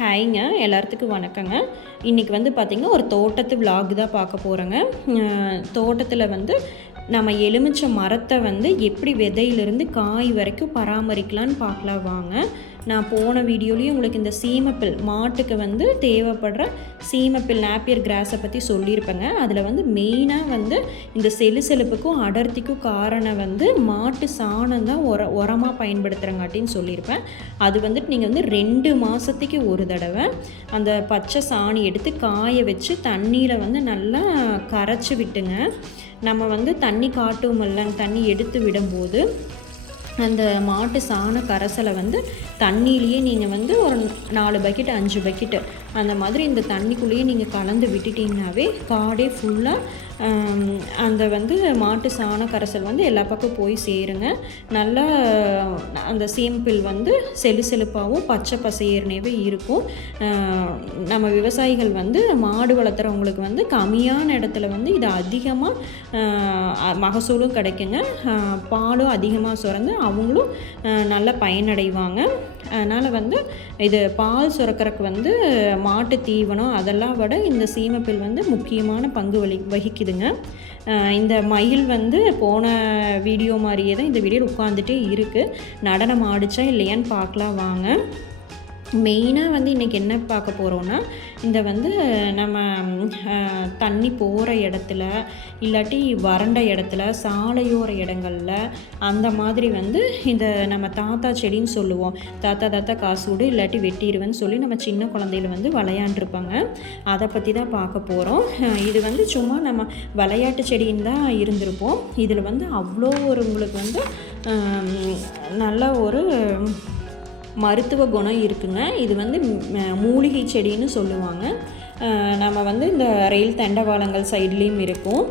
ஹாய்ங்க எல்லாத்துக்கும் வணக்கங்க. இன்றைக்கி வந்து பார்த்திங்கன்னா ஒரு தோட்டத்து விலாக் தான் பார்க்க போகிறேங்க தோட்டத்தில் வந்து நம்ம எலுமிச்சை மரத்தை வந்து எப்படி விதையிலிருந்து காய் வரைக்கும் பராமரிக்கலான்னு பார்க்கலாம் வாங்க. நான் போன வீடியோலேயும் உங்களுக்கு இந்த சீமப்பில் மாட்டுக்கு வந்து தேவைப்படுற சீமப்பில் நாப்பியர் கிராஸை பற்றி சொல்லியிருப்பேங்க. அதில் வந்து மெயினாக வந்து இந்த செலு செலுப்புக்கும் அடர்த்திக்கும் காரணம் வந்து மாட்டு சாணம் தான் உர உரமாக பயன்படுத்துகிறங்காட்டின்னு சொல்லியிருப்பேன். அது வந்துட்டு நீங்கள் வந்து ரெண்டு மாதத்துக்கு ஒரு தடவை அந்த பச்சை சாணி எடுத்து காய வச்சு தண்ணியில் வந்து நல்லா கரைச்சி விட்டுங்க. நம்ம வந்து தண்ணி காட்டும் இல்லை தண்ணி எடுத்து விடும்போது அந்த மாட்டு சாண கரைசலை வந்து தண்ணியிலேயே நீங்கள் வந்து ஒரு நாலு பக்கெட் அஞ்சு பக்கெட்டு அந்த மாதிரி இந்த தண்ணிக்குள்ளேயே நீங்கள் கலந்து விட்டுட்டிங்கனாவே காடே ஃபுல்லாக அந்த வந்து மாட்டு சாண கரைசல் வந்து எல்லா பக்கம் போய் சேருங்க. நல்லா அந்த சேம்பிள் வந்து செலு செழுப்பாகவும் பச்சை பசையர்னேவே இருக்கும். நம்ம விவசாயிகள் வந்து மாடு வளர்த்துறவங்களுக்கு வந்து கம்மியான இடத்துல வந்து இது அதிகமாக மகசூலும் கிடைக்குங்க. பாலும் அதிகமாக சுரந்து அவங்களும் நல்ல பயனடைவாங்க. அதனால் வந்து இது பால் சுரக்கிறதுக்கு வந்து மாட்டு தீவனம் அதெல்லாம் விட இந்த சீமப்பில் வந்து முக்கியமான பங்கு வலி வகிக்குதுங்க. இந்த மயில் வந்து போன வீடியோ மாதிரியே தான் இந்த வீடியோ உட்காந்துட்டே இருக்குது நடனம் ஆடிச்சா இல்லையான்னு பார்க்கலாம் வாங்க. மெயினாக வந்து இன்றைக்கி என்ன பார்க்க போகிறோன்னா இந்த வந்து நம்ம தண்ணி போகிற இடத்துல இல்லாட்டி வறண்ட இடத்துல சாலையோர இடங்களில் அந்த மாதிரி வந்து இந்த நம்ம தாத்தா செடின்னு சொல்லுவோம். தாத்தா தாத்தா காசு விடு இல்லாட்டி வெட்டிடுவேன்னு சொல்லி நம்ம சின்ன குழந்தையில வந்து விளையாண்டுருப்பாங்க. அதை பற்றி தான் பார்க்க போகிறோம் இது வந்து சும்மா நம்ம விளையாட்டு செடின்னு தான் இருந்திருப்போம். இதில் வந்து அவ்வளோ ஒரு உங்களுக்கு வந்து நல்ல ஒரு மருத்துவ குணம் இருக்குங்க. இது வந்து மூலிகை செடின்னு சொல்லுவாங்க. நம்ம வந்து இந்த ரயில் தண்டவாளங்கள் சைட்லேயும் இருக்கும்.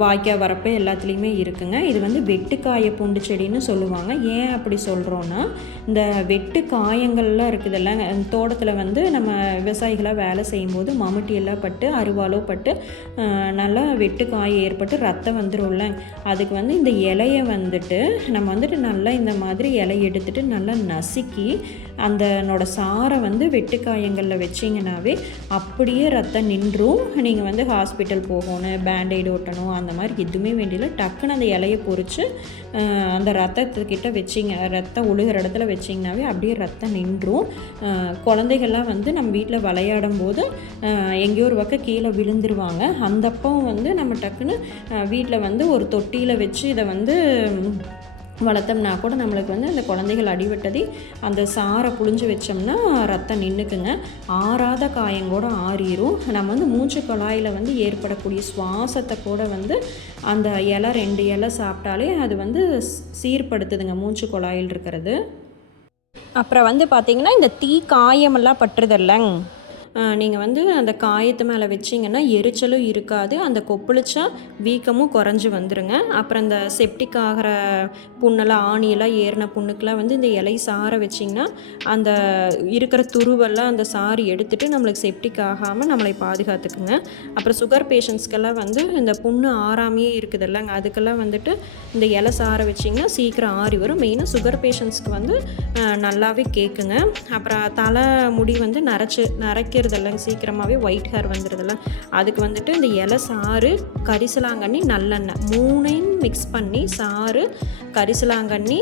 வாய்க்கா வரப்பு எல்லாத்துலேயுமே இருக்குங்க. இது வந்து வெட்டுக்காய பூண்டு செடின்னு சொல்லுவாங்க. ஏன் அப்படி சொல்கிறோன்னா இந்த வெட்டு காயங்கள்லாம் இருக்குதுல்ல தோட்டத்தில் வந்து நம்ம விவசாயிகளாக வேலை செய்யும்போது மம்முட்டி எல்லாம் பட்டு அருவாலோ பட்டு நல்லா வெட்டு காய ஏற்பட்டு ரத்தம் வந்துடும்ல அதுக்கு வந்து இந்த இலையை வந்துட்டு நம்ம வந்துட்டு நல்லா இந்த மாதிரி இலை எடுத்துகிட்டு நல்லா நசுக்கி அந்தனோட சாரை வந்து வெட்டுக்காயங்களில் வச்சிங்கனாவே அப்படியே ரத்தம் நின்றும். நீங்கள் வந்து ஹாஸ்பிட்டல் போகணும் பேண்டைட் ஒட்டணும் அந்த மாதிரி எதுவுமே வேண்டியதில்லை டக்குன்னு அந்த இலையை பொறிச்சு அந்த ரத்தத்துக்கிட்ட வச்சிங்க ரத்தம் ஒழுகிற இடத்துல வச்சிங்கனாவே அப்படியே ரத்தம் நின்றும். குழந்தைகள்லாம் வந்து நம்ம வீட்டில் விளையாடும் போது எங்கேயோ ஒரு பக்கம் கீழே விழுந்துருவாங்க. அந்தப்போ வந்து நம்ம டக்குன்னு வீட்டில் வந்து ஒரு தொட்டியில் வச்சு இதை வந்து வளர்த்தோம்னா கூட நம்மளுக்கு வந்து அந்த குழந்தைகள் அடிபட்டதே அந்த சாரை புழிஞ்சு வச்சோம்னா ரத்தம் நின்றுக்குங்க ஆறாத காயங்கூட ஆறிடும் நம்ம வந்து மூச்சு குழாயில் வந்து ஏற்படக்கூடிய சுவாசத்தை கூட வந்து அந்த இலை ரெண்டு இலை சாப்பிட்டாலே அது வந்து சீர்படுத்துதுங்க மூச்சு குழாயில் இருக்கிறது. அப்புறம் வந்து பார்த்திங்கன்னா இந்த தீ காயமெல்லாம் பட்டுறதில்லைங்க நீங்கள் வந்து அந்த காயத்து மேலே வச்சிங்கன்னா எரிச்சலும் இருக்காது. அந்த கொப்பளிச்சா வீக்கமும் குறைஞ்சி வந்துடுங்க அப்புறம் இந்த செப்டிக் ஆகிற புண்ணெல்லாம் ஆணியெல்லாம் ஏறின புண்ணுக்கெலாம் வந்து இந்த இலை சாரை வச்சிங்கன்னா அந்த இருக்கிற துருவெல்லாம் அந்த சாரி எடுத்துகிட்டு நம்மளுக்கு செப்டிக் ஆகாமல் நம்மளை பாதுகாத்துக்குங்க. அப்புறம் சுகர் பேஷண்ட்ஸ்க்கெல்லாம் வந்து இந்த புண்ணு ஆறாமையே இருக்குது இல்லைங்க அதுக்கெல்லாம் வந்துட்டு இந்த இலை சாரை வச்சிங்கன்னா சீக்கிரம் ஆறி வரும். மெயினாக சுகர் பேஷண்ட்ஸ்க்கு வந்து நல்லாவே கேட்குங்க அப்புறம் தலை முடி வந்து நரைச்சி நரைக்க வைக்கிறதெல்லாம் சீக்கிரமாகவே ஒயிட் ஹேர் வந்துடுதுல்ல அதுக்கு வந்துட்டு இந்த இலை சாறு கரிசலாங்கண்ணி நல்லெண்ணெய் மூணையும் மிக்ஸ் பண்ணி சாறு கரிசலாங்கண்ணி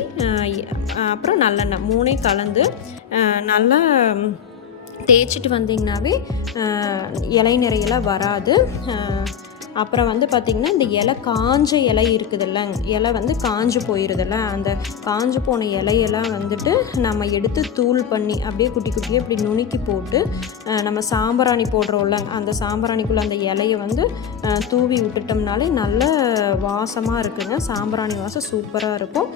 அப்புறம் நல்லெண்ணெய் மூணையும் கலந்து நல்லா தேய்ச்சிட்டு வந்தீங்கன்னாவே இலை நிறையெல்லாம் வராது. அப்புறம் வந்து பார்த்திங்கன்னா இந்த இலை காஞ்ச இலை இருக்குதுல்ல இலை வந்து காஞ்சு போயிடுதுல்ல அந்த காஞ்சு போன இலையெல்லாம் வந்துட்டு நம்ம எடுத்து தூள் பண்ணி அப்படியே குட்டி குட்டியாக இப்படி நுணுக்கி போட்டு நம்ம சாம்பிராணி போடுறோம்ல அந்த சாம்பிராணிக்குள்ளே அந்த இலையை வந்து தூவி விட்டுட்டோம்னாலே நல்ல வாசமாக இருக்குங்க. சாம்பிராணி வாசம் சூப்பராக இருக்கும்.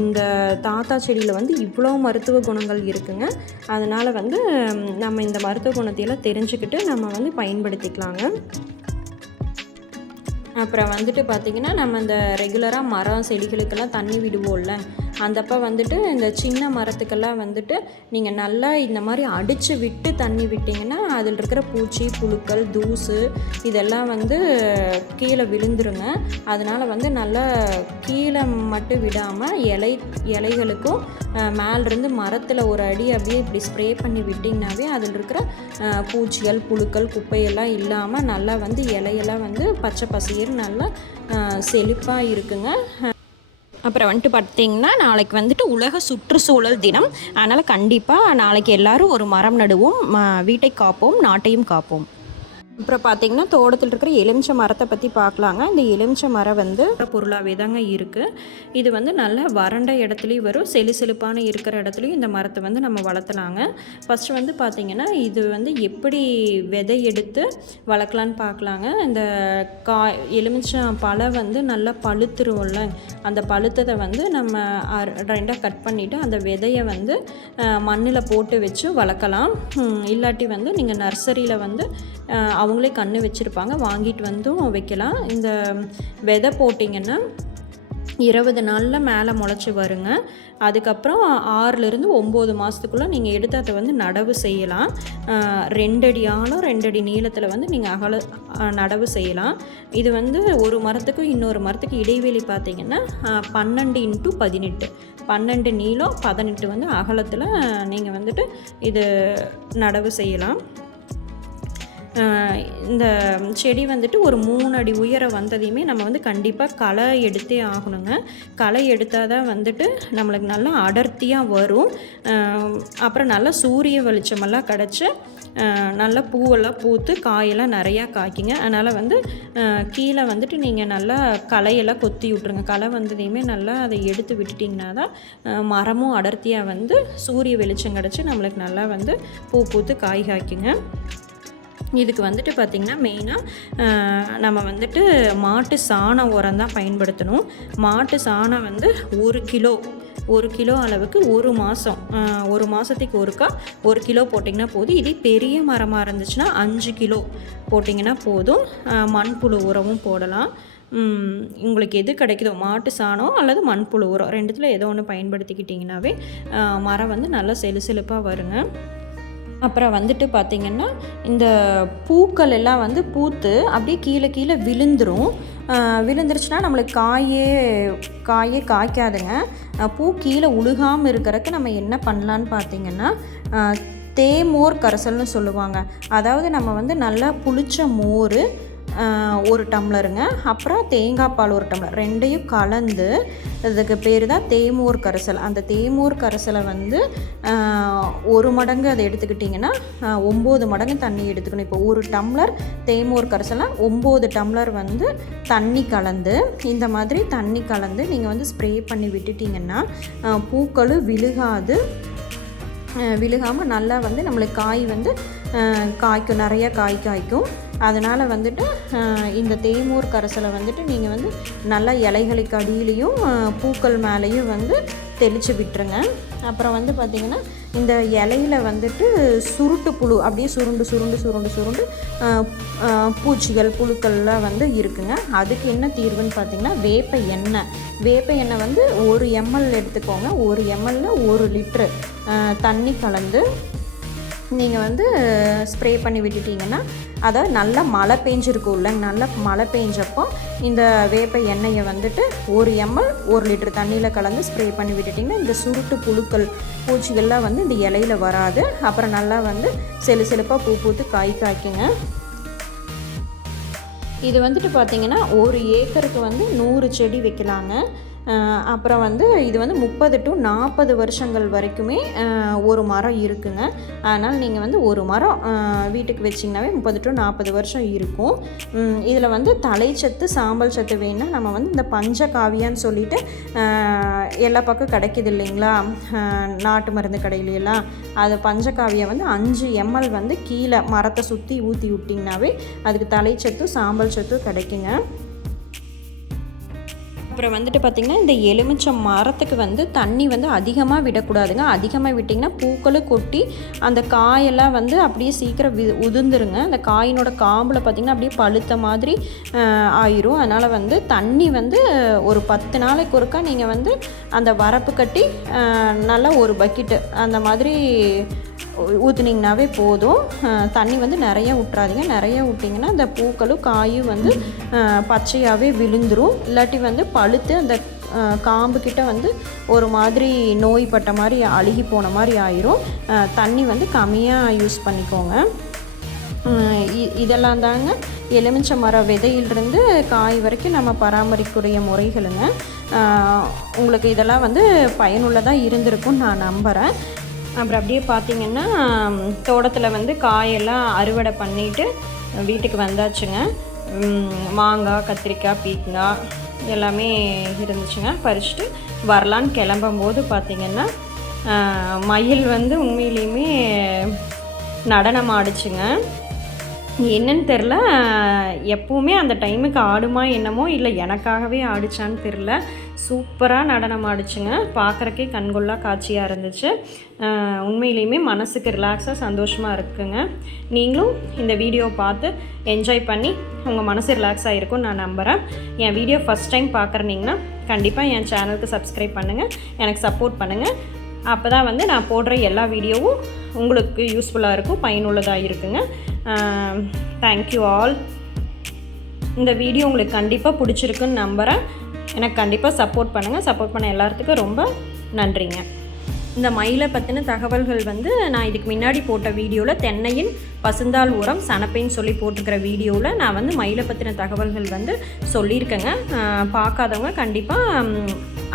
இந்த தாத்தா செடியில் வந்து இவ்வளோ மருத்துவ குணங்கள் இருக்குங்க. அதனால் வந்து நம்ம இந்த மருத்துவ குணத்தையெல்லாம் தெரிஞ்சுக்கிட்டு நம்ம வந்து பயன்படுத்திக்கலாங்க. அப்புறம் வந்துட்டு பார்த்திங்கன்னா நம்ம இந்த ரெகுலராக மரம் செடிகளுக்கெல்லாம் தண்ணி விடுவோம்ல. அந்தப்போ வந்துட்டு இந்த சின்ன மரத்துக்கெல்லாம் வந்துட்டு நீங்கள் நல்லா இந்த மாதிரி அடித்து விட்டு தண்ணி விட்டிங்கன்னா அதில் இருக்கிற பூச்சி புழுக்கள் தூசு இதெல்லாம் வந்து கீழே விழுந்துருங்க. அதனால் வந்து நல்லா கீழே மட்டும் விடாமல் இலை இலைகளுக்கும் மேலேருந்து மேலிருந்து மரத்தில் ஒரு அடி அப்படியே இப்படி ஸ்ப்ரே பண்ணி விட்டிங்கனாவே அதில் இருக்கிற பூச்சிகள் புழுக்கள் குப்பையெல்லாம் இல்லாமல் நல்லா வந்து இலையெல்லாம் வந்து பச்சை பசியர் நல்லா செழிப்பாக இருக்குங்க. அப்புறம் வந்துட்டு பார்த்தீங்கன்னா நாளைக்கு வந்துட்டு உலக சுற்றுச்சூழல் தினம். அதனால் கண்டிப்பாக நாளைக்கு எல்லாரும் ஒரு மரம் நடுவோம் வீட்டை காப்போம் நாட்டையும் காப்போம். அப்புறம் பார்த்தீங்கன்னா தோட்டத்தில் இருக்கிற எலுமிச்சை மரத்தை பற்றி பார்க்கலாங்க இந்த எலுமிச்சை மரம் வந்து பொருளாகவே தாங்க இருக்குது இது வந்து நல்ல வறண்ட இடத்துலையும் வரும். செழு செழிப்பான இருக்கிற இடத்துலையும் இந்த மரத்தை வந்து நம்ம வளர்த்தலாங்க. ஃபஸ்ட்டு வந்து பார்த்திங்கன்னா இது வந்து எப்படி விதை எடுத்து வளர்க்கலான்னு பார்க்கலாங்க இந்த கா எலுமிச்சம் பழம் வந்து நல்லா பழுத்துருவோம்ல அந்த பழுத்ததை வந்து நம்ம ரெண்டாக கட் பண்ணிவிட்டு அந்த விதையை வந்து மண்ணில் போட்டு வச்சு வளர்க்கலாம். இல்லாட்டி வந்து நீங்கள் நர்சரியில் வந்து அவங்களே கன்று வச்சுருப்பாங்க. வாங்கிட்டு வந்தும் வைக்கலாம். இந்த விதை போட்டிங்கன்னா இருபது நாளில் மேலே முளைச்சி வருங்க. அதுக்கப்புறம் ஆறுலேருந்து ஒம்பது மாதத்துக்குள்ளே நீங்கள் எடுத்து அதை வந்து நடவு செய்யலாம். ரெண்டடி ஆழம் ரெண்டடி நீளத்தில் வந்து நீங்கள் அகல நடவு செய்யலாம். இது வந்து ஒரு மரத்துக்கும் இன்னொரு மரத்துக்கு இடைவெளி பார்த்தீங்கன்னா பன்னெண்டு இன்ட்டு பதினெட்டு. பன்னெண்டு நீளம் பதினெட்டு வந்து அகலத்தில் நீங்கள் வந்துட்டு இது நடவு செய்யலாம். இந்த செடி வந்துட்டு ஒரு மூணு அடி உயரம் வந்ததையுமே நம்ம வந்து கண்டிப்பாக களை எடுத்தே ஆகணுங்க. களை எடுத்தால் தான் வந்துட்டு நம்மளுக்கு நல்லா அடர்த்தியாக வரும். அப்புறம் நல்லா சூரிய வெளிச்சமெல்லாம் கிடச்சி நல்லா பூவெல்லாம் பூத்து காயெல்லாம் நிறையா காய்க்குங்க. அதனால் வந்து கீழே வந்துட்டு நீங்கள் நல்லா களையெல்லாம் கொத்தி விட்ருங்க களை வந்ததையுமே நல்லா அதை எடுத்து விட்டுட்டிங்கன்னா தான் மரமும் அடர்த்தியாக வந்து சூரிய வெளிச்சம் கிடச்சி நம்மளுக்கு நல்லா வந்து பூ பூத்து காய் காய்க்குங்க. இதுக்கு வந்துட்டு பார்த்திங்கன்னா மெயினாக நம்ம வந்துட்டு மாட்டு சாண உரம் தான் பயன்படுத்தணும். மாட்டு சாணம் வந்து ஒரு கிலோ ஒரு கிலோ அளவுக்கு ஒரு மாதம் ஒரு மாதத்துக்கு ஒருக்கா ஒரு கிலோ போட்டிங்கன்னா போதும். இதே பெரிய மரமாக இருந்துச்சுன்னா அஞ்சு கிலோ போட்டிங்கன்னா போதும். மண்புழு உரமும் போடலாம். உங்களுக்கு எது கிடைக்குதோ மாட்டு சாணம் அல்லது மண்புழு உரம் ரெண்டுத்தில் ஏதோ ஒன்று பயன்படுத்திக்கிட்டிங்கனாவே மரம் வந்து நல்லா செழு வருங்க. அப்புறம் வந்துட்டு பார்த்திங்கன்னா இந்த பூக்கள் எல்லாம் வந்து பூத்து அப்படியே கீழே கீழே விழுந்துரும். விழுந்துருச்சுன்னா நம்மளுக்கு காயே காயே காய்க்காதுங்க. பூ கீழே உழுகாமல் இருக்கிறதுக்கு நம்ம என்ன பண்ணலான்னு பார்த்தீங்கன்னா தேமோர் கரைசல்னு சொல்லுவாங்க. அதாவது நம்ம வந்து நல்லா புளிச்ச மோர் ஒரு டம்ளருங்க. அப்புறம் தேங்காய் பால் ஒரு டம்ளர். ரெண்டையும் கலந்து அதுக்கு பேர் தான் தேமூர் கரைசல். அந்த தேமூர் கரைசலை வந்து ஒரு மடங்கு அதை எடுத்துக்கிட்டிங்கன்னா ஒம்பது மடங்கு தண்ணி எடுத்துக்கணும். இப்போ ஒரு டம்ளர் தேமூர் கரைசலை ஒம்பது டம்ளர் வந்து தண்ணி கலந்து இந்த மாதிரி தண்ணி கலந்து நீங்கள் வந்து ஸ்ப்ரே பண்ணி விட்டுட்டிங்கன்னா பூக்களும் விழுகாது. விழுகாமல் நல்லா வந்து நம்மளுக்கு காய் வந்து காய்க்கும். நிறையா காய் காய்க்கும். அதனால் வந்துட்டு இந்த தேமூர் கரைசலை வந்துட்டு நீங்கள் வந்து நல்லா இலைகளுக்கு அடியிலையும் பூக்கள் மேலேயும் வந்து தெளித்து விட்டுருங்க. அப்புறம் வந்து பார்த்திங்கன்னா இந்த இலையில வந்துட்டு சுருட்டு புழு அப்படியே சுருண்டு சுருண்டு சுருண்டு சுருண்டு பூச்சிகள் புழுக்கள்லாம் வந்து இருக்குங்க. அதுக்கு என்ன தீர்வுன்னு பார்த்தீங்கன்னா வேப்ப எண்ணெய். வேப்ப எண்ணெய் வந்து ஒரு எம்எல் எடுத்துக்கோங்க. ஒரு எம்எல்ல ஒரு லிட்ரு தண்ணி கலந்து நீங்கள் வந்து ஸ்ப்ரே பண்ணி விட்டுட்டீங்கன்னா அதாவது நல்லா மழை பெஞ்சிருக்கும் இல்லைங்க நல்லா மழை பெஞ்சப்போ இந்த வேப்ப எண்ணெயை வந்துட்டு ஒரு எம்எல் ஒரு லிட்டர் தண்ணியில் கலந்து ஸ்ப்ரே பண்ணி விட்டுட்டிங்கன்னா இந்த சுருட்டு புழுக்கள் பூச்சிகள்லாம் வந்து இந்த இலையில வராது. அப்புறம் நல்லா வந்து செலு செலுப்பாக பூ பூத்து காய் காய்க்குங்க. இது வந்துட்டு பார்த்தீங்கன்னா ஒரு ஏக்கருக்கு வந்து நூறு செடி வைக்கலாங்க. அப்புறம் வந்து இது வந்து முப்பது டு நாற்பது வருஷங்கள் வரைக்குமே ஒரு மரம் இருக்குங்க. அதனால் நீங்கள் வந்து ஒரு மரம் வீட்டுக்கு வச்சிங்கனாவே முப்பது டு நாற்பது வருஷம் இருக்கும். இதில் வந்து தலைச்சத்து சாம்பல் சத்து வேணால் நம்ம வந்து இந்த பஞ்சகாவியான்னு சொல்லிட்டு எல்லா பக்கம் கிடைக்குது இல்லைங்களா? நாட்டு மருந்து கடையிலெல்லாம் அது பஞ்சகாவியம் வந்து அஞ்சு எம்எல் வந்து கீழே மரத்தை சுற்றி ஊற்றி விட்டிங்கனாவே அதுக்கு தலைச்சத்து சாம்பல் சத்து கிடைக்குங்க. அப்புறம் வந்துட்டு பார்த்திங்கன்னா இந்த எலுமிச்சம் மரத்துக்கு வந்து தண்ணி வந்து அதிகமாக விடக்கூடாதுங்க. அதிகமாக விட்டிங்கன்னா பூக்களும் கொட்டி அந்த காயெல்லாம் வந்து அப்படியே சீக்கிரம் வி உதிர்ந்துருங்க. அந்த காயினோட காம்பில் பார்த்திங்கன்னா அப்படியே பழுத்த மாதிரி ஆயிரும். அதனால் வந்து தண்ணி வந்து ஒரு பத்து நாளைக்கு ஒருக்கா நீங்கள் வந்து அந்த வரப்பு கட்டி நல்லா ஒரு பக்கெட்டு அந்த மாதிரி ஊற்றுனீங்கனாவே போதும். தண்ணி வந்து நிறைய விட்றாதீங்க நிறைய விட்டிங்கன்னா அந்த பூக்களும் காயும் வந்து பச்சையாகவே விழுந்துரும். இல்லாட்டி வந்து பழுத்து அந்த காம்பு கிட்ட வந்து ஒரு மாதிரி நோய்பட்ட மாதிரி அழுகி போன மாதிரி ஆயிரும். தண்ணி வந்து கம்மியாக யூஸ் பண்ணிக்கோங்க. இதெல்லாம் தாங்க எலுமிச்சை மர விதையிலிருந்து காய் வரைக்கும் நம்ம பராமரிக்கக்கூடிய முறைகளுங்க. உங்களுக்கு இதெல்லாம் வந்து பயனுள்ளதாக இருந்திருக்கும்னு நான் நம்புகிறேன் அப்புறம் அப்படியே பார்த்தீங்கன்னா தோட்டத்தில் வந்து காயெல்லாம் அறுவடை பண்ணிட்டு வீட்டுக்கு வந்தாச்சுங்க. மாங்காய் கத்திரிக்காய் பீக்கங்காய் எல்லாமே இருந்துச்சுங்க. பறிச்சுட்டு வரலான்னு கிளம்பும்போது பார்த்திங்கன்னா மயில் வந்து உண்மையிலையுமே நடனம் ஆடுச்சுங்க. என்னன்னு தெரில எப்பவுமே அந்த டைமுக்கு ஆடுமா என்னமோ? இல்லை எனக்காகவே ஆடிச்சான்னு தெரில சூப்பராக நடனம் ஆடிச்சுங்க. பார்க்குறக்கே கண்கொள்ளா காட்சியாக இருந்துச்சு. உண்மையிலையுமே மனசுக்கு ரிலாக்ஸாக சந்தோஷமாக இருக்குங்க. நீங்களும் இந்த வீடியோ பார்த்து என்ஜாய் பண்ணி உங்கள் மனசு ரிலாக்ஸாக இருக்கும்னு நான் நம்புகிறேன் என் வீடியோ ஃபஸ்ட் டைம் பார்க்குறீங்கன்னா கண்டிப்பாக என் சேனலுக்கு சப்ஸ்கிரைப் பண்ணுங்கள் எனக்கு சப்போர்ட் பண்ணுங்கள் அப்போ தான் வந்து நான் போடுற எல்லா வீடியோவும் உங்களுக்கு யூஸ்ஃபுல்லாக இருக்கும் பயனுள்ளதாக இருக்குங்க. தேங்க்யூ ஆல் இந்த வீடியோ உங்களுக்கு கண்டிப்பாக பிடிச்சிருக்குன்னு நம்புகிறேன் எனக்கு கண்டிப்பாக சப்போர்ட் பண்ணுங்கள் சப்போர்ட் பண்ண எல்லாத்துக்கும் ரொம்ப நன்றிங்க. இந்த மயிலை பற்றின தகவல்கள் வந்து நான் இதுக்கு முன்னாடி போட்ட வீடியோவில் தென்னையின் பசுந்தாள் உரம் சனப்பைன்னு சொல்லி போட்டுக்கிற வீடியோவில் நான் வந்து மயிலை பற்றின தகவல்கள் வந்து சொல்லியிருக்கேங்க. பார்க்காதவங்க கண்டிப்பாக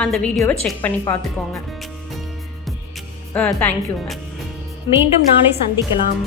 அந்த வீடியோவை செக் பண்ணி பார்த்துக்கோங்க. Uh, தேங்க்யூங்க மீண்டும் நாளை சந்திக்கலாம்.